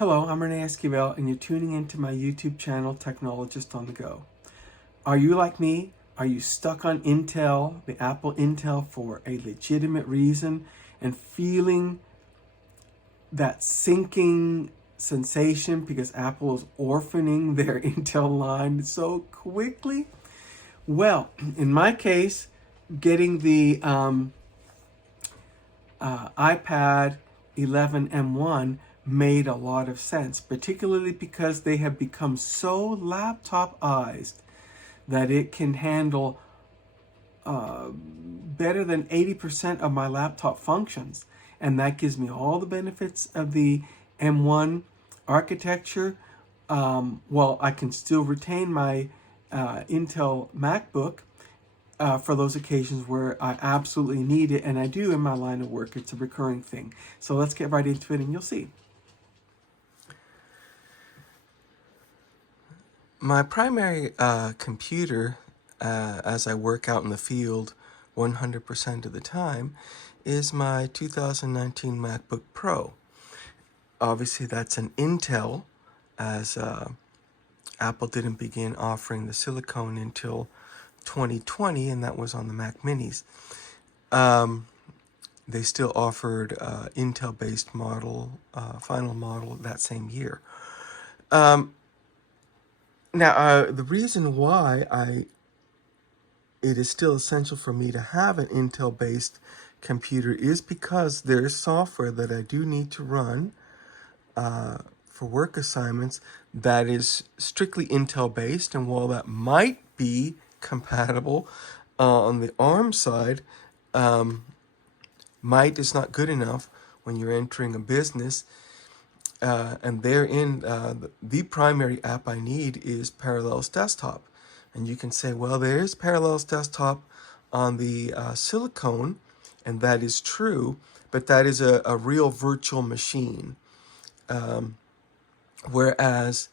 Hello, I'm Renee Esquivel, and you're tuning into my YouTube channel, Technologist on the Go. Are you like me? Are you stuck on Intel, the Apple Intel, for a legitimate reason and feeling that sinking sensation because Apple is orphaning their Intel line so quickly? Well, in my case, getting the iPad 11 M1 made a lot of sense, particularly because they have become so laptopized that it can handle better than 80% of my laptop functions. And that gives me all the benefits of the M1 architecture. Well, I can still retain my Intel MacBook for those occasions where I absolutely need it, and I do in my line of work. It's a recurring thing. So let's get right into it and you'll see. My primary computer, as I work out in the field 100% of the time, is my 2019 MacBook Pro. Obviously, that's an Intel, as Apple didn't begin offering the silicone until 2020, and that was on the Mac Minis. They still offered Intel-based model, final model that same year. Now, the reason why it is still essential for me to have an Intel-based computer is because there's software that I do need to run for work assignments that is strictly Intel-based, and while that might be compatible on the ARM side, might is not good enough when you're entering a business. And therein, the primary app I need is Parallels Desktop. And you can say, well, there is Parallels Desktop on the silicone, and that is true, but that is a real virtual machine. Whereas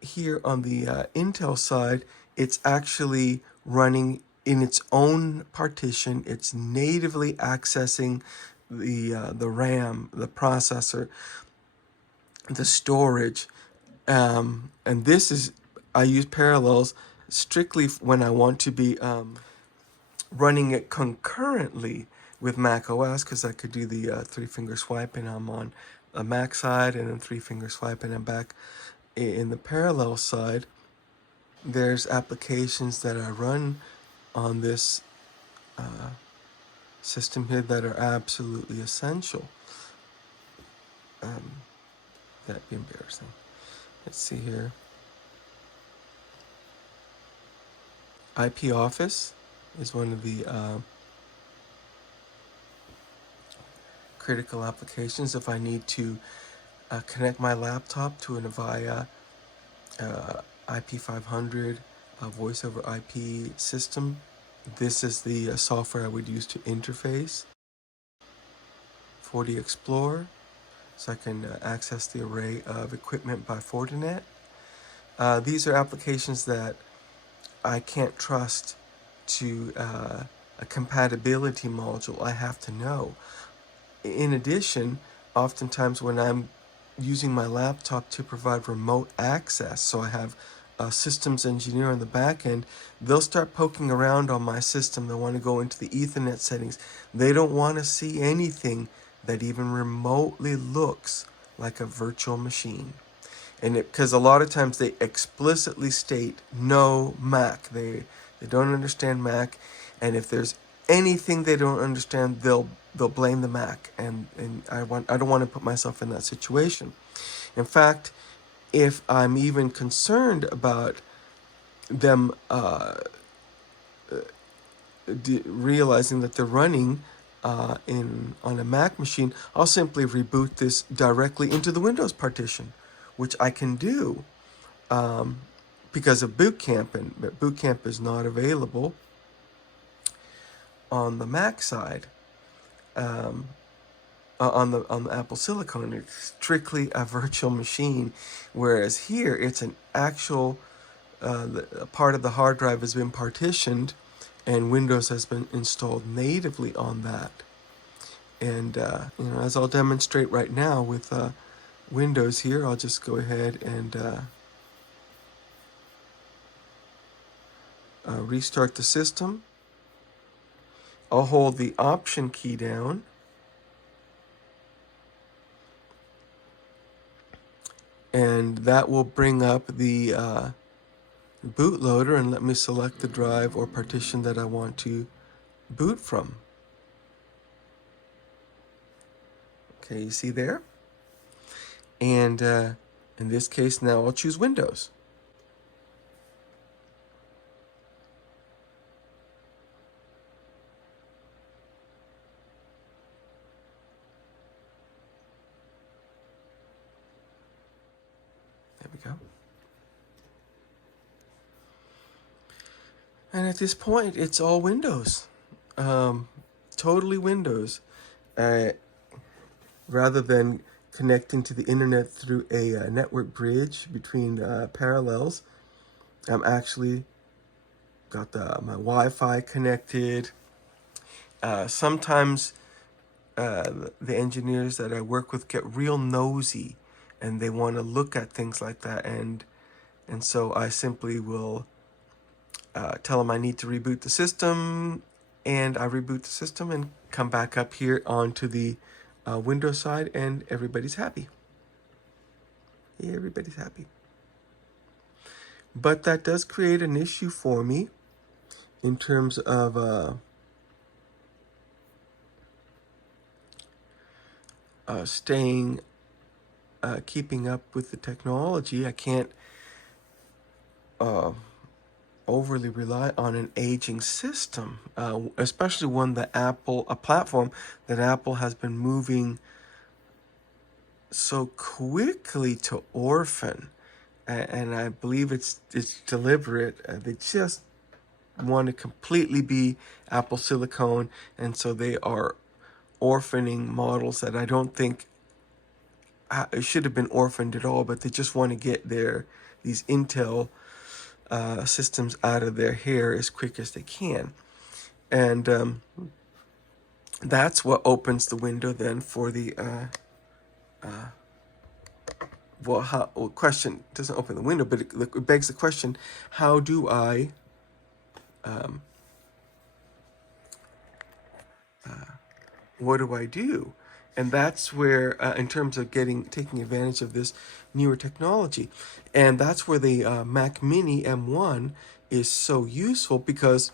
here on the Intel side, it's actually running in its own partition. It's natively accessing the RAM, the processor, the storage, and this is, I use Parallels strictly when I want to be running it concurrently with Mac OS, because I could do the three-finger swipe and I'm on a Mac side, and then three-finger swipe and I'm back in the Parallel side. There's applications that I run on this system here that are absolutely essential. That'd be embarrassing. Let's see here. IP Office is one of the critical applications if I need to connect my laptop to an Avaya IP500 voice over IP system. This is the software I would use to interface. 40 Explorer, so I can access the array of equipment by Fortinet. These are applications that I can't trust to a compatibility module. I have to know. In addition, oftentimes when I'm using my laptop to provide remote access, so I have a systems engineer on the back end, they'll start poking around on my system. They want to go into the Ethernet settings. They don't want to see anything that even remotely looks like a virtual machine. And because a lot of times they explicitly state no Mac. They don't understand Mac, and if there's anything they don't understand, they'll blame the Mac, and I don't want to put myself in that situation. In fact, if I'm even concerned about them realizing that they're running on a Mac machine, I'll simply reboot this directly into the Windows partition, which I can do because of Boot Camp, and Boot Camp is not available on the Mac side. On the Apple Silicon, it's strictly a virtual machine, whereas here it's an actual a part of the hard drive has been partitioned, and Windows has been installed natively on that. And as I'll demonstrate right now with Windows here, I'll just go ahead and restart the system. I'll hold the Option key down. And that will bring up the bootloader and let me select the drive or partition that I want to boot from. Okay, you see there? And in this case, now I'll choose Windows. There we go. And at this point, it's all Windows. Totally Windows. Rather than connecting to the internet through a network bridge between parallels, I'm actually got my Wi-Fi connected. Sometimes the engineers that I work with get real nosy and they want to look at things like that, and so I simply will tell them I need to reboot the system, and I reboot the system and come back up here onto the Windows side, and everybody's happy. Yeah, everybody's happy. But that does create an issue for me in terms of keeping up with the technology. I can't overly rely on an aging system, especially one that a platform that Apple has been moving so quickly to orphan, and I believe it's deliberate. They just want to completely be Apple silicone, and so they are orphaning models that I don't think should have been orphaned at all, but they just want to get these Intel systems out of their hair as quick as they can. And that's what opens the window then for the question doesn't open the window, but it begs the question: how do I what do I do? And that's where, in terms of taking advantage of this newer technology, and that's where the Mac Mini M1 is so useful, because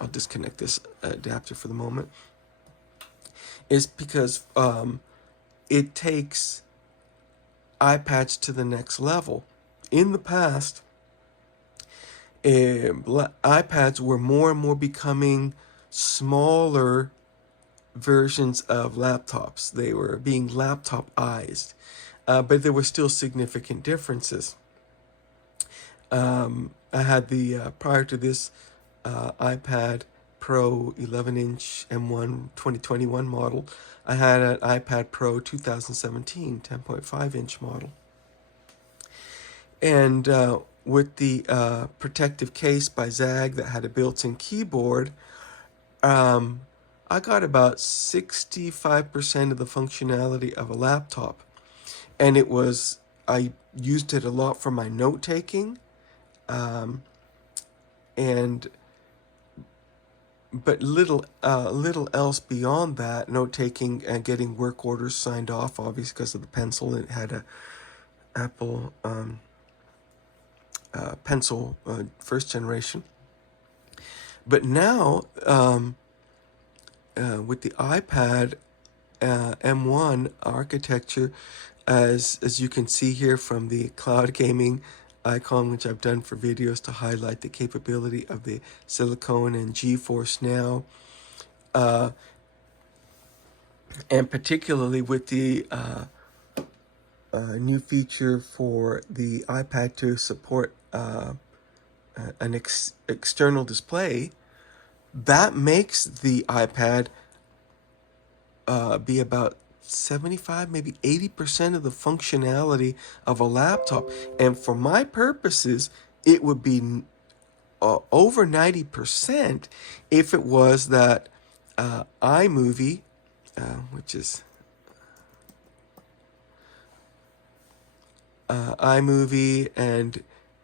I'll disconnect this adapter for the moment. Is because it takes iPads to the next level. In the past, iPads were more and more becoming smaller versions of laptops. They were being laptopized, but there were still significant differences. I had prior to this iPad Pro 11-inch M1 2021 model, I had an iPad Pro 2017 10.5-inch model. And with the protective case by Zag that had a built-in keyboard, I got about 65% of the functionality of a laptop. And I used it a lot for my note-taking, but little else beyond that. Note-taking and getting work orders signed off, obviously because of the pencil. It had a Apple pencil, first generation. But now, with the iPad M1 architecture, as you can see here from the cloud gaming icon, which I've done for videos to highlight the capability of the silicone and GeForce Now, and particularly with the new feature for the iPad to support an external display, that makes the iPad be about 75, maybe 80% of the functionality of a laptop. And for my purposes, it would be over 90% if it was that iMovie, which is iMovie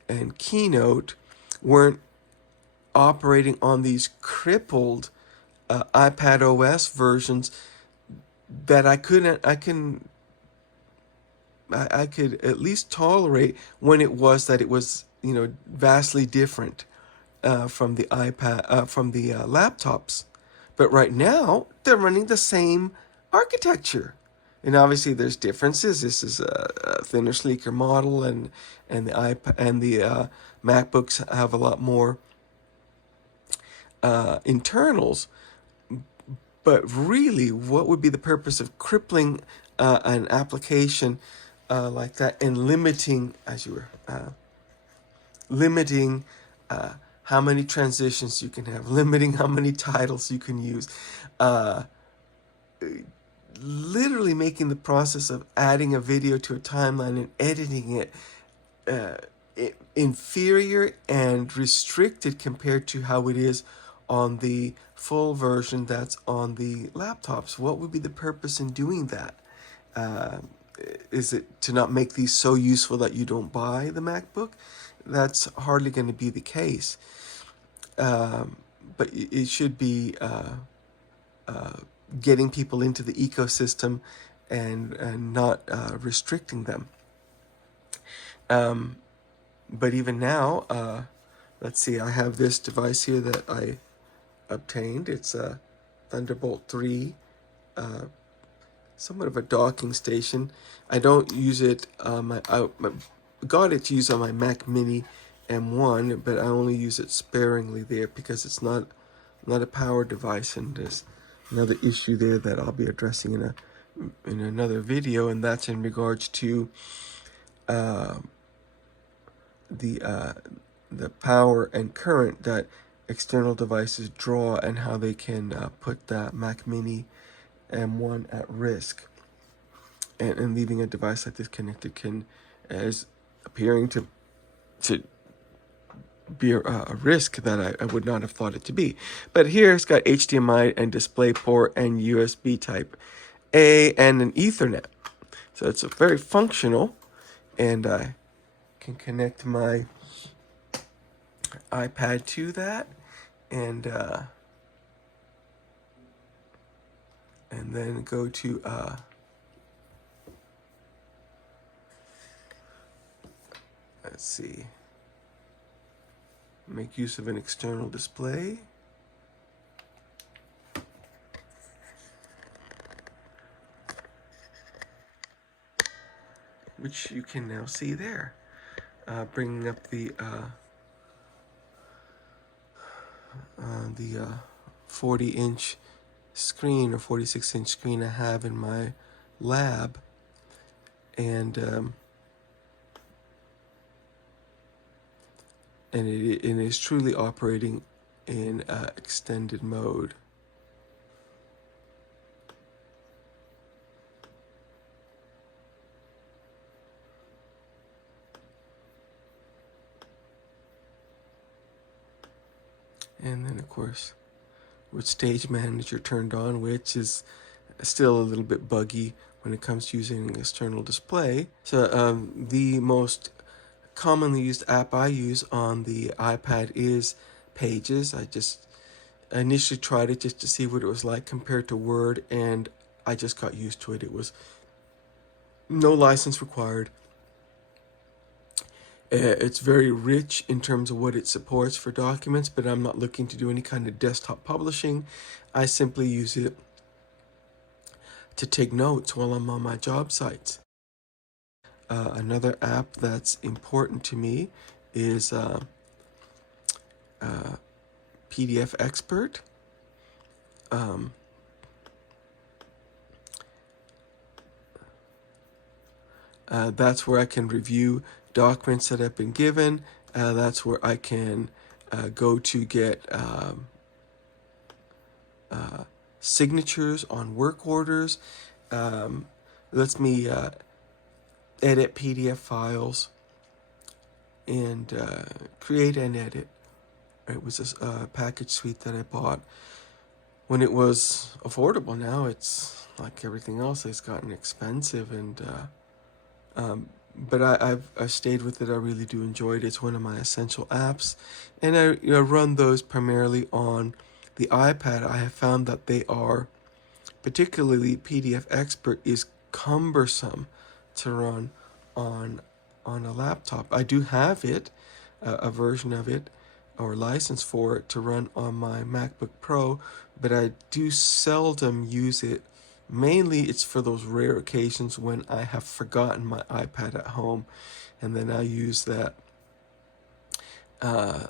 and Keynote weren't operating on these crippled iPad OS versions that I could at least tolerate when it was that it was, you know, vastly different from the iPad from the laptops. But right now they're running the same architecture, and obviously there's differences. This is a thinner, sleeker model, and the iPad and the MacBooks have a lot more internals. But really, what would be the purpose of crippling an application like that and limiting, as you were limiting how many transitions you can have, limiting how many titles you can use, uh, literally making the process of adding a video to a timeline and editing it uh, inferior and restricted compared to how it is on the full version that's on the laptops. What would be the purpose in doing that? Uh, is it to not make these so useful that you don't buy the MacBook? That's hardly going to be the case. But it should be getting people into the ecosystem and not restricting them. But even now, let's see, I have this device here that I obtained. It's a Thunderbolt 3, somewhat of a docking station. I don't use it, I got it to use on my Mac Mini M1, but I only use it sparingly there because it's not a power device, and there's another issue there that I'll be addressing in another video, and that's in regards to the power and current that external devices draw and how they can put that Mac Mini M1 at risk. And leaving a device like this connected is appearing to be a risk that I would not have thought it to be. But here it's got HDMI and DisplayPort and USB type A and an Ethernet. So it's very functional, and I can connect my iPad to that, and then go to let's see, make use of an external display. Which you can now see there. Bringing up the 40-inch screen or 46-inch screen I have in my lab, and it is truly operating in extended mode. And then, of course, with Stage Manager turned on, which is still a little bit buggy when it comes to using an external display. So the most commonly used app I use on the iPad is Pages. I initially tried it just to see what it was like compared to Word, and I just got used to it. It was no license required. It's very rich in terms of what it supports for documents, but I'm not looking to do any kind of desktop publishing. I simply use it to take notes while I'm on my job sites. Another app that's important to me is PDF Expert. That's where I can review documents that have been given. That's where I can go to get signatures on work orders. Lets me edit PDF files and create and edit. It was a package suite that I bought when it was affordable. Now it's like everything else, it's gotten expensive, and but I've stayed with it. I really do enjoy it. It's one of my essential apps, and I run those primarily on the iPad. I have found that they are, particularly PDF Expert, is cumbersome to run on a laptop. I do have it, a version of it, or license for it to run on my MacBook Pro, but I do seldom use it. Mainly it's for those rare occasions when I have forgotten my iPad at home, and then I use that uh,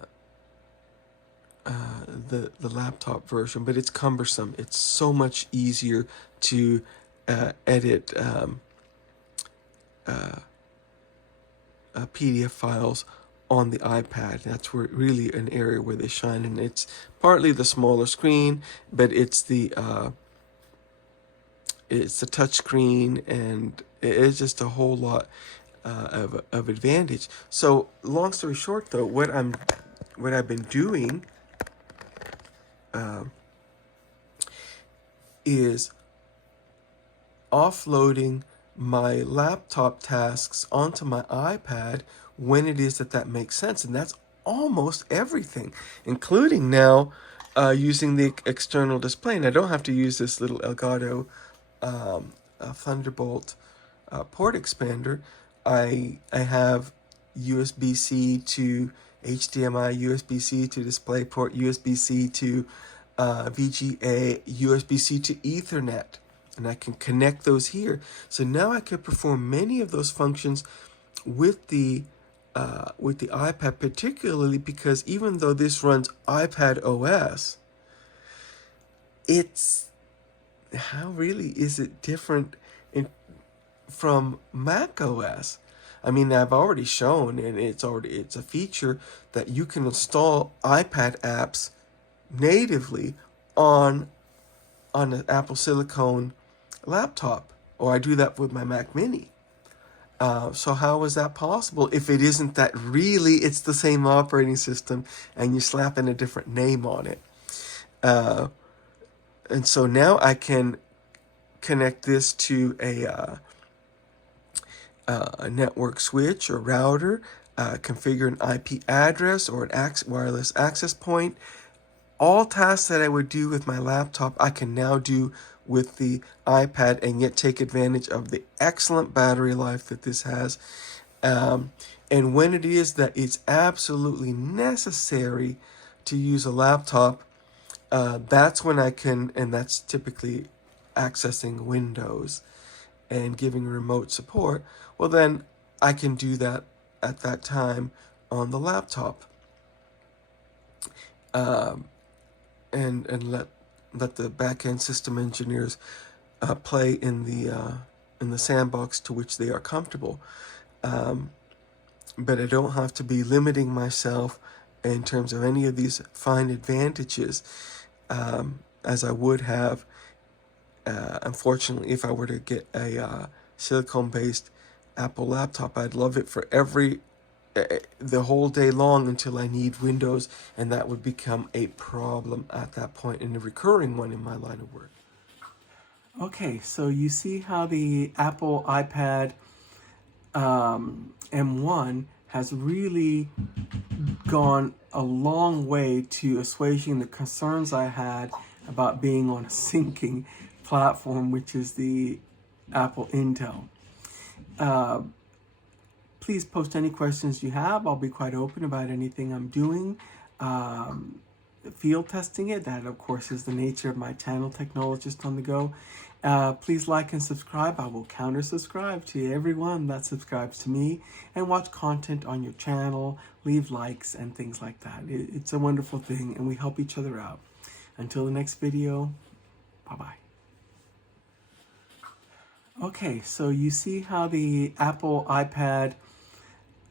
the laptop version. But it's cumbersome. It's so much easier to edit PDF files on the iPad. That's where really an area where they shine, and it's partly the smaller screen, but it's the touch screen, and it's just a whole lot of advantage. So long story short, though, what I've been doing is offloading my laptop tasks onto my iPad when it is that makes sense. And that's almost everything, including now using the external display. And I don't have to use this little Elgato Thunderbolt port expander. I have USB-C to HDMI, USB-C to DisplayPort, USB-C to VGA, USB-C to Ethernet, and I can connect those here. So now I can perform many of those functions with the iPad, particularly because even though this runs iPad OS, it's how really is it different from Mac OS? I mean, I've already shown, and it's a feature that you can install iPad apps natively on an Apple Silicon laptop, or I do that with my Mac Mini. So how is that possible if it isn't that really it's the same operating system and you slap in a different name on it? And so now I can connect this to a network switch or router, configure an IP address or an wireless access point. All tasks that I would do with my laptop, I can now do with the iPad, and yet take advantage of the excellent battery life that this has. And when it is that it's absolutely necessary to use a laptop, that's when I can, and that's typically accessing Windows and giving remote support, well then I can do that at that time on the laptop. And let the back-end system engineers play in the sandbox to which they are comfortable. But I don't have to be limiting myself in terms of any of these fine advantages as I would have, unfortunately, if I were to get a silicone-based Apple laptop. I'd love it for the whole day long until I need Windows, and that would become a problem at that point, and a recurring one in my line of work. Okay, so you see how the Apple iPad M1 has really gone a long way to assuaging the concerns I had about being on a syncing platform, which is the Apple Intel. Please post any questions you have. I'll be quite open about anything I'm doing. Field testing it, that of course is the nature of my channel, Technologist on the Go. Please like and subscribe. I will counter subscribe to everyone that subscribes to me, and watch content on your channel, leave likes and things like that. It's a wonderful thing, and we help each other out. Until the next video, bye-bye. Okay, so you see how the Apple iPad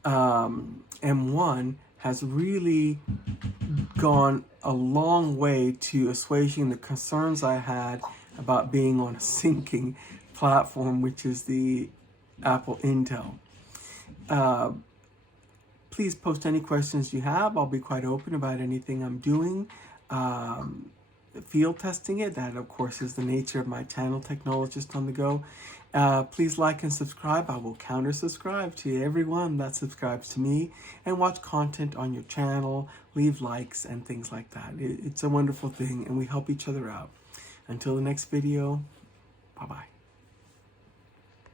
M1 has really gone a long way to assuaging the concerns I had about being on a syncing platform, which is the Apple Intel. Please post any questions you have. I'll be quite open about anything I'm doing. Field testing it, that of course is the nature of my channel, Technologist on the Go. Please like and subscribe. I will counter subscribe to everyone that subscribes to me and watch content on your channel, leave likes and things like that. It's a wonderful thing and we help each other out. Until the next video, bye-bye.